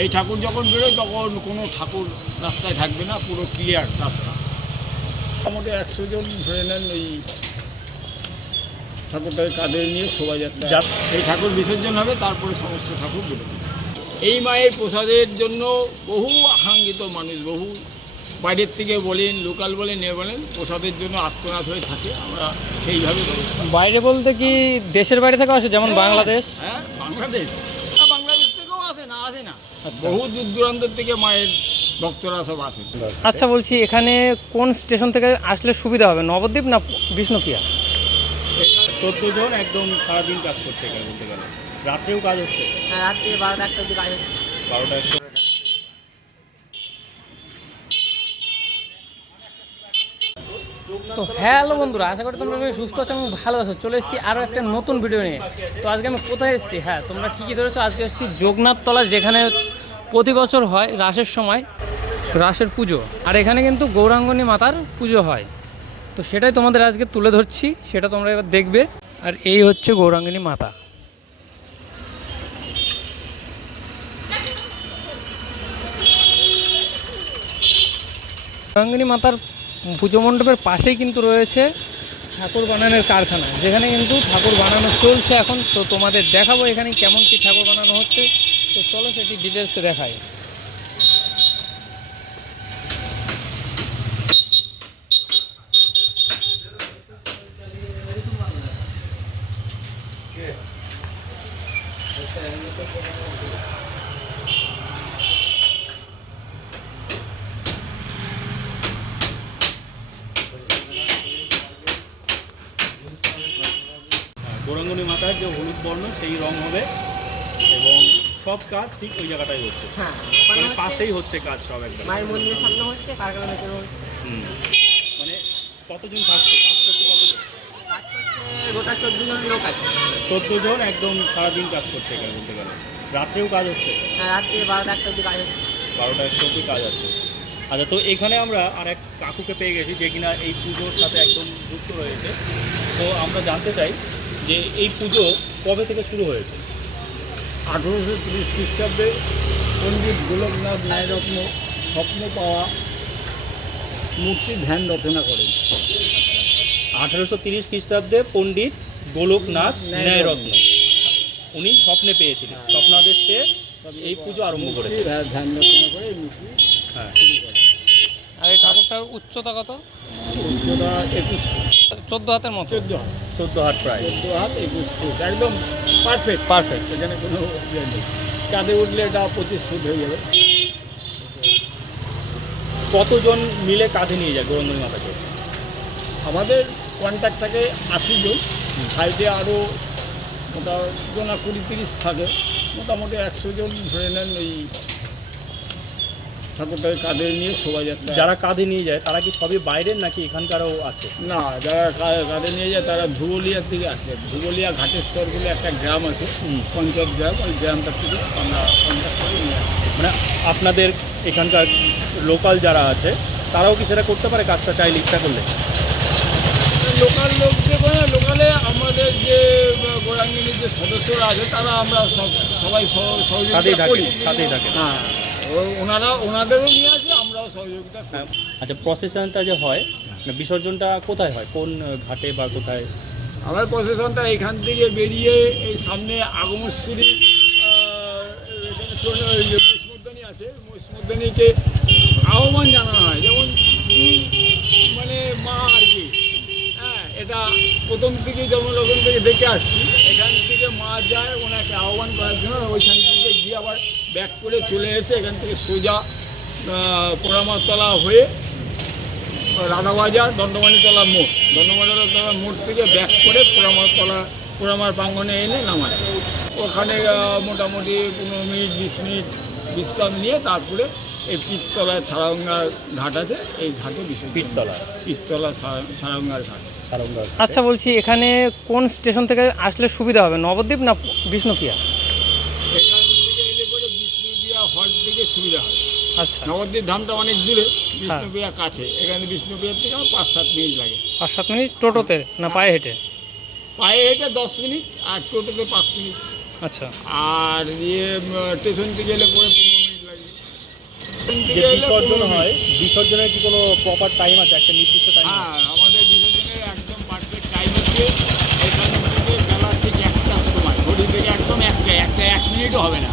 এই ঠাকুর যখন বেরোয় তখন কোনো ঠাকুর রাস্তায় থাকবে না পুরো ক্লিয়ার রাস্তা। মোটামুটি একশো জন ধরে নেন ওই ঠাকুরটাকে কাঁধে নিয়ে শোভাযাত্রা। এই ঠাকুর বিসর্জন হবে তারপরে সমস্ত ঠাকুর বেরোবে। এই মায়ের প্রসাদের জন্য বহু আকাঙ্ক্ষিত মানুষ বহু বাইরের থেকে বলেন লোকাল বলেন এ বলেন প্রসাদের জন্য আত্মনাথ হয়ে থাকে। আমরা সেইভাবে বাইরে বলতে কি দেশের বাইরে থেকে আসে যেমন বাংলাদেশ? হ্যাঁ বাংলাদেশ থেকেও আসে না আসে না আচ্ছা। বহু দূর দূরান্ত থেকে মায়ের ভক্তরা সব আসে। আচ্ছা বলছি এখানে কোন স্টেশন থেকে আসলে সুবিধা হবে নবদ্বীপ না বিষ্ণুপ্রিয়া চোদ্দ জন একদম সারাদিন কাজ করছে এখানে বলতে গেলে। রাত্রেও কাজ হচ্ছে। হ্যাঁ রাত্রি বারোটা একটা অব্দি কাজ হচ্ছে। বারোটা একটু তো হ্যালো বন্ধুরা আশা করি তোমরা সবাই সুস্থ আছো এবং ভালো আছো। চলে এসেছি আরও একটা নতুন ভিডিও নিয়ে। তো আজকে আমি কোথায় এসেছি? হ্যাঁ তোমরা ঠিকই ধরেছো আজকে এসেছি যোগনাথ তলা যেখানে প্রতি বছর হয় রাসের সময় রাসের পুজো। আর এখানে কিন্তু গৌরাঙ্গনী মাতার পুজো হয়। তো সেটাই তোমাদের আজকে তুলে ধরছি, সেটা তোমরা এবার দেখবে। আর এই হচ্ছে গৌরাঙ্গনী মাতা। গৌরাঙ্গিনী মাতার পুজো মণ্ডপের পাশেই কিন্তু রয়েছে ঠাকুর বানানোর কারখানা, যেখানে কিন্তু ঠাকুর বানানো চলছে এখন। তো তোমাদের দেখাবো এখানে কেমন কি ঠাকুর বানানো হচ্ছে। তো চলো সেটি ডিটেলসে দেখাই। গৌরাঙ্গনী মাতার যে হলুদ বর্ণ সেই রং হবে। এবং সব কাজ ঠিক ওই জায়গাটাই হচ্ছে। হ্যাঁ মানে পাশেই হচ্ছে কাজ সব একদম। মায়ের মন্দিরের সামনে হচ্ছে কারখানা ভেতরে হচ্ছে। মানে কতজন থাকছে কাজ করছে কাজ করছে গোটা চোদ্দ জন লোক আছে। চোদ্দ জন একদম সারাদিন কাজ করছে এখানে বলতে গেলে। রাত্রেও কাজ হচ্ছে? হ্যাঁ রাত্রি বারোটা একটা অব্দি কাজ হচ্ছে। বারোটা একটা অব্দি কাজ আছে। আচ্ছা তো এখানে আমরা আর এক কাকুকে পেয়ে গেছি যে কিনা এই পুজোর সাথে একদম যুক্ত রয়েছে। তো আমরা জানতে চাই যে এই পুজো কবে থেকে শুরু হয়েছে? আঠেরোশো তিরিশ খ্রিস্টাব্দে পণ্ডিত গোলকনাথ ন্যায়রত্ন স্বপ্ন পাওয়া মূর্তি ধ্যান রচনা করেন। আঠারোশো তিরিশ খ্রিস্টাব্দে পণ্ডিত গোলকনাথ ন্যায়রত্ন উনি স্বপ্নে পেয়েছিলেন স্বপ্নাদেশ পেয়ে এই পুজো আরম্ভ করেছে ধ্যান- ধ্যান রচনা করে এই মূর্তি হ্যাঁ। আর এই ঠাকুরটার উচ্চতা কত? উচ্চতা একুশ চোদ্দ হাতের মতো? চোদ্দ হাত। চোদ্দ হাত প্রায়। চোদ্দ হাত একুশ ফুট। একদম পারফেক্ট পারফেক্ট এখানে কোনো ইয়ে নেই। চাঁদে উঠলে এটা পঁচিশ ফুট হয়ে যাবে। কতজন মিলে কাঁধে নিয়ে যায় গৌরঙ্গনী মাতাকে? আমাদের কন্ট্যাক্ট থাকে আশি জন। সাইডে আরও মোটা গোনা কুড়ি তিরিশ থাকে। মোটামুটি একশো জন ধরে নেন ওই ঠাকুরটাকে কাঁধে নিয়ে শোভাযাত্রা। যারা কাঁধে নিয়ে যায় তারা কি সবই বাইরের নাকি এখানকারও আছে? না যারা কাঁধে নিয়ে যায় তারা ধুবলিয়ার থেকে আসে। ধুবলিয়া ঘাটেশ্বর বলে একটা গ্রাম আছে। পঞ্চায়েত গ্রাম ওই গ্রামটার থেকে আমরা কন্ট্যাক্ট করে নিয়ে আসি। মানে আপনাদের এখানকার লোকাল যারা আছে তারাও কি সেটা করতে পারে কাজটা চাইলে ইচ্ছা করলে? লোকাল লোক যে লোকালে আমাদের যে গোড়াঙ্গিনীর যে সদস্যরা আছে তারা আমরা সব সবাই সহযোগিতা থাকে করি। হ্যাঁ। ওনারা ওনাদেরও নিয়ে আসে আমরাও সহযোগিতা করি আচ্ছা প্রসেশনটা যে হয় মানে বিসর্জনটা কোথায় হয়? কোন ঘাটে বা কোথায়? আমার প্রসেশনটা এখান থেকে বেরিয়ে এই সামনে আগমশ্রী আছে মহিষমর্দানিকে আহ্বান জানানো হয়। যেমন তুই মানে মা আর কি হ্যাঁ এটা প্রথম থেকে জন্মলগ্ন থেকে দেখে আসছি এখান থেকে মা যায় ওনাকে আহ্বান করার জন্য ওইখান থেকে গিয়ে আবার ব্যাক করে চলে এসে এখান থেকে সোজা পোড়ামাতলা হয়ে রাধাবাজার দণ্ডমানিতলা মোড়। দণ্ডমানিতলা মোড় থেকে ব্যাক করে পোড়ামাতলা পোড়ামার প্রাঙ্গনে এনে নামায়। ওখানে মোটামুটি পনেরো মিনিট বিশ মিনিট বিশ্রাম নিয়ে তারপরে এই পিততলা ছাড়াঙ্গার ঘাট আছে এই ঘাটে বিশেষ পীরতলা পিততলা ছাড়াঙ্গার ঘাট। আচ্ছা বলছি এখানে কোন স্টেশন থেকে আসলে সুবিধা হবে নবদ্বীপ না বিষ্ণুপ্রিয়া হয় আচ্ছা। নবদ্বীপ ধামটা অনেক দূরে বিষ্ণুপ্রিয়া কাছে। এখানে বিষ্ণুপ্রিয়ার থেকে আমার পাঁচ সাত মিনিট লাগে। পাঁচ সাত মিনিট টোটোতে না পায়ে হেঁটে? পায়ে হেঁটে দশ মিনিট আর টোটোতে পাঁচ মিনিট। আচ্ছা। আর ইয়ে স্টেশন থেকে এলে পরে পনেরো মিনিট লাগে। যে বিসর্জন হয় বিসর্জনের কি কোনো প্রপার টাইম আছে? একটা নির্দিষ্ট টাইম হ্যাঁ হচ্ছে এখান থেকে বেলা ঠিক একটার সময় ঘড়ি থেকে একদম একটা একটা এক মিনিটও হবে না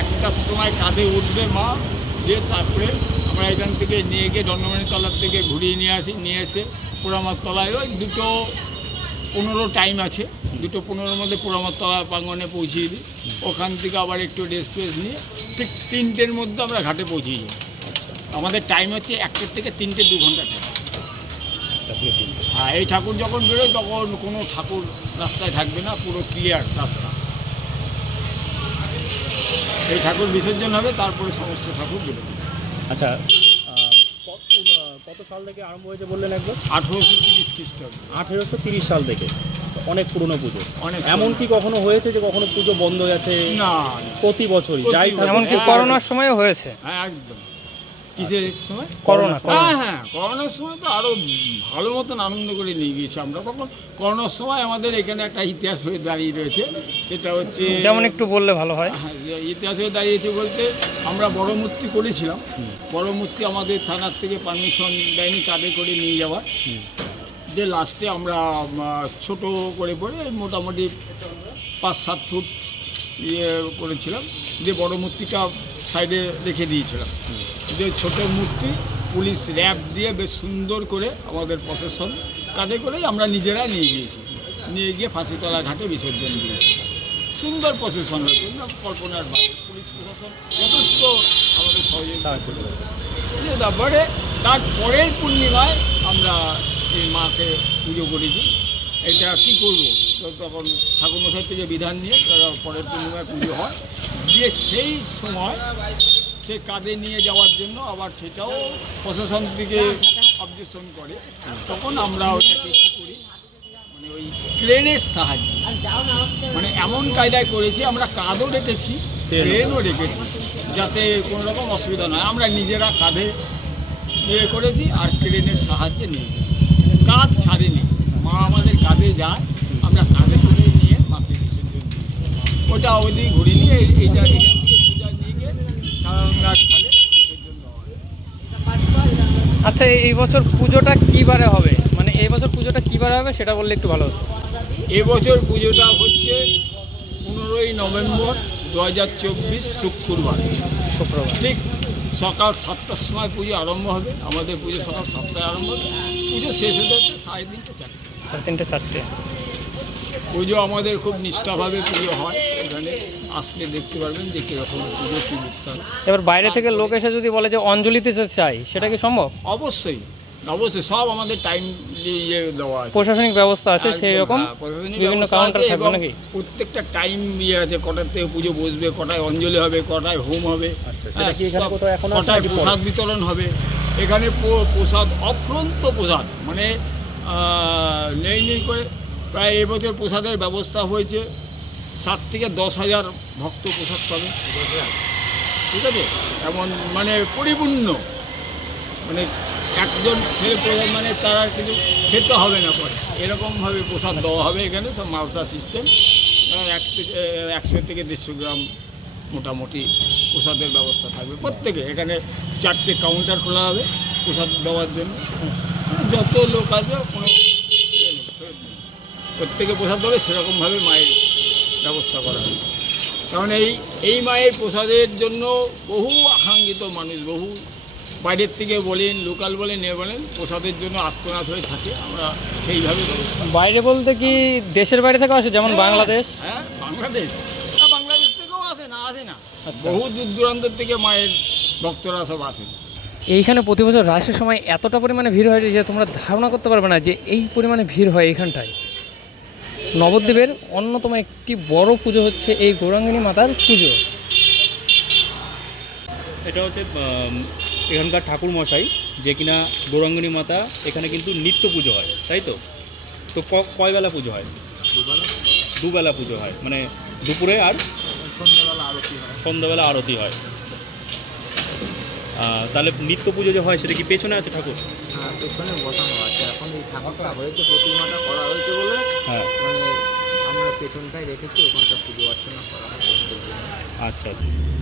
একটার সময় কাঁধে উঠবে মা দিয়ে তারপরে আমরা এখান থেকে নিয়ে গিয়ে দণ্ডমণি তলার থেকে ঘুরিয়ে নিয়ে আসি নিয়ে এসে পোড়ামার তলায় ওই দুটো পনেরো টাইম আছে দুটো পনেরোর মধ্যে পোড়ামার তলা প্রাঙ্গনে পৌঁছিয়ে দিই ওখান থেকে আবার একটু রেস্ট ফেস্ট নিয়ে ঠিক তিনটের মধ্যে আমরা ঘাটে পৌঁছিয়ে যাই আমাদের টাইম হচ্ছে একটার থেকে তিনটে দু ঘণ্টা টাইম হ্যাঁ এই ঠাকুর যখন বেরোয় তখন কোনো ঠাকুর রাস্তায় থাকবে না পুরো ক্লিয়ার রাস্তা। এই ঠাকুর বিসর্জন হবে তারপরে সমস্ত ঠাকুর বেরোবে। আচ্ছা কত সাল থেকে আরম্ভ হয়েছে বললেন একবার? আঠেরোশো তিরিশ খ্রিস্টাব্দ। আঠেরোশো তিরিশ সাল থেকে। অনেক পুরনো পুজো। অনেক এমন কি কখনো হয়েছে যে কখনো পুজো বন্ধ গেছে? না প্রতি বছরই। যাই। এমনকি। করোনার সময় হয়েছে। হ্যাঁ একদম। কিসের সময়? করোনা হ্যাঁ হ্যাঁ করোনার সময় তো আরও ভালো মতন আনন্দ করে নিয়ে গিয়েছি আমরা। তখন করোনার সময় আমাদের এখানে একটা ইতিহাস হয়ে দাঁড়িয়ে রয়েছে। সেটা হচ্ছে যেমন একটু বললে ভালো হয়। হ্যাঁ, ইতিহাস হয়ে দাঁড়িয়েছে বলতে আমরা বড় মূর্তি করেছিলাম। বড় মূর্তি আমাদের থানার থেকে পারমিশন দেয়নি কাঁধে করে নিয়ে যাওয়ার যে লাস্টে আমরা ছোট করে পরে মোটামুটি পাঁচ সাত ফুট ইয়ে করেছিলাম। দিয়ে বড় মূর্তিটা সাইডে রেখে দিয়েছিলাম। যে ছোট মূর্তি পুলিশ র্যাব দিয়ে বেশ সুন্দর করে আমাদের প্রশাসন কাঁধে করেই আমরা নিজেরা নিয়ে গিয়েছি। নিয়ে গিয়ে ফাঁসিতলা ঘাটে বিসর্জন দিয়েছি। সুন্দর প্রশাসন হয়েছে কল্পনার বাইরে। পুলিশ প্রশাসন যথেষ্ট আমাদের সহযোগিতা করেছে। তারপরে তার পরের পূর্ণিমায় আমরা এই মাকে পুজো করেছি। এটা কী করব? তখন ঠাকুর ঠাকুরমশাই থেকে বিধান নিয়ে তারা পরের পূর্ণিমায় পুজো হয়। দিয়ে সেই সময় সে কাঁধে নিয়ে যাওয়ার জন্য আবার সেটাও প্রশাসন থেকে অবজেকশন করে। তখন আমরা ওটাকে করি? মানে ওই ক্রেনের সাহায্যে। মানে এমন কায়দায় করেছি, আমরা কাঁধও রেখেছি ট্রেনও রেখেছি যাতে কোনো রকম অসুবিধা নয় আমরা নিজেরা কাঁধে ইয়ে করেছি আর ক্রেনের সাহায্যে নিয়ে কাঁধ ছাড়েনি। মা আমাদের কাঁধে যায়, আমরা কাঁধে করে নিয়ে মাকে ওটা ওদিকে ঘুরে নিয়ে এই- এইটা এখান থেকে সোজা নিয়ে গিয়ে সারাঙ্গার খালে বিসর্জন দেওয়া হয় আচ্ছা এই- বছর পুজোটা কি বারে হবে? মানে এই বছর পুজোটা কি বারে হবে সেটা বললে একটু ভালো হতো। এবছর পুজোটা হচ্ছে পনেরোই নভেম্বর দু হাজার চব্বিশ শুক্রবার। শুক্রবার। ঠিক সকাল সাতটার সময় পুজো আরম্ভ হবে। আমাদের পুজো সকাল সাতটায় আরম্ভ হবে। পুজো শেষ হয়ে যাচ্ছে সাড়ে তিনটে চারটে। সাড়ে তিনটে চারটে। পুজো আমাদের খুব নিষ্ঠাভাবে পুজো হয় এখানে। আসলে দেখতে পারবেন যে কীরকম পুজো কী বিস্তার এবার বাইরে থেকে লোক এসে যদি বলে যে অঞ্জলি দিতে চাই সেটা কি সম্ভব? অবশ্যই অবশ্যই সব আমাদের টাইম ইয়ে দেওয়া আছে। প্রশাসনিক ব্যবস্থা আছে সেই রকম হ্যাঁ, বিভিন্ন কাউন্টার থাকবে নাকি? প্রত্যেকটা টাইম ইয়ে আছে কটার থেকে পুজো বসবে কটায় অঞ্জলি হবে কটায় হোম হবে। আচ্ছা, সেটা কি এখানে সব- কোথাও এখনও আছে কটায় প্রসাদ বিতরণ হবে। এখানে প- প্রসাদ অফ্রন্ত প্রসাদ মানে নেই নেই করে প্রায় এবছর প্রসাদের ব্যবস্থা হয়েছে। সাত থেকে দশ হাজার ভক্ত প্রসাদ পাবে। ঠিক আছে? এমন মানে পরিপূর্ণ। মানে একজন খেয়ে প্রসাদ মানে তার আর কিছু খেতে হবে না পরে। এরকমভাবে প্রসাদ দেওয়া হবে এখানে, সব মালসা সিস্টেম এক থেকে, একশো থেকে দেড়শো গ্রাম মোটামুটি প্রসাদের ব্যবস্থা থাকবে। প্রত্যেকে এখানে চারটে কাউন্টার খোলা হবে প্রসাদ দেওয়ার জন্য। মানে যত লোক আছে কোনো ইয়ে নেই, ফেরত নেই। প্রত্যেকে প্রসাদ দেবে সেরকমভাবে মায়ের ব্যবস্থা করা হয়। কারণ এই এই মায়ের প্রসাদের জন্য বহু আকাঙ্ক্ষিত মানুষ বহু বাইরের থেকে বলেন লোকাল বলেন এ বলেন প্রসাদের জন্য আত্মনাথ হয়ে থাকে। আমরা সেইভাবে বাইরে বলতে কি দেশের বাইরে থেকে আসে যেমন বাংলাদেশ? হ্যাঁ বাংলাদেশ। বাংলাদেশ থেকেও আসে না আসে না। আচ্ছা। বহু দূর দূরান্ত থেকে মায়ের ভক্তরা সব আসেন এইখানে প্রতি বছর রাসের সময় এতটা পরিমাণে ভিড় হয় যে তোমরা ধারণা করতে পারবে না যে এই পরিমাণে ভিড় হয় এইখানটায়। নবদ্বীপের অন্যতম একটি বড় পুজো হচ্ছে এই গৌরাঙ্গিনী মাতার পুজো। এটা হচ্ছে এখানকার ঠাকুর মশাই যে কিনা গৌরাঙ্গিনী মাতা এখানে কিন্তু নিত্য পুজো হয় তাই তো? তো ক- কয় বেলা পুজো হয়? দুবেলা পুজো হয় মানে দুপুরে আর সন্ধ্যাবেলা আরতি হয়। সন্ধ্যাবেলা আরতি হয় তাহলে নিত্য পুজো যে হয় সেটা কি পেছনে আছে ঠাকুর? হ্যাঁ পেছনে বসানো আছে। এখন এই ঠাকুরটা হয়েছে প্রতিমাটা করা হয়েছে বলে হ্যাঁ। মানে পেছনটায় রেখেছি ওখানটা পুজো অর্চনা করা আচ্ছা আচ্ছা।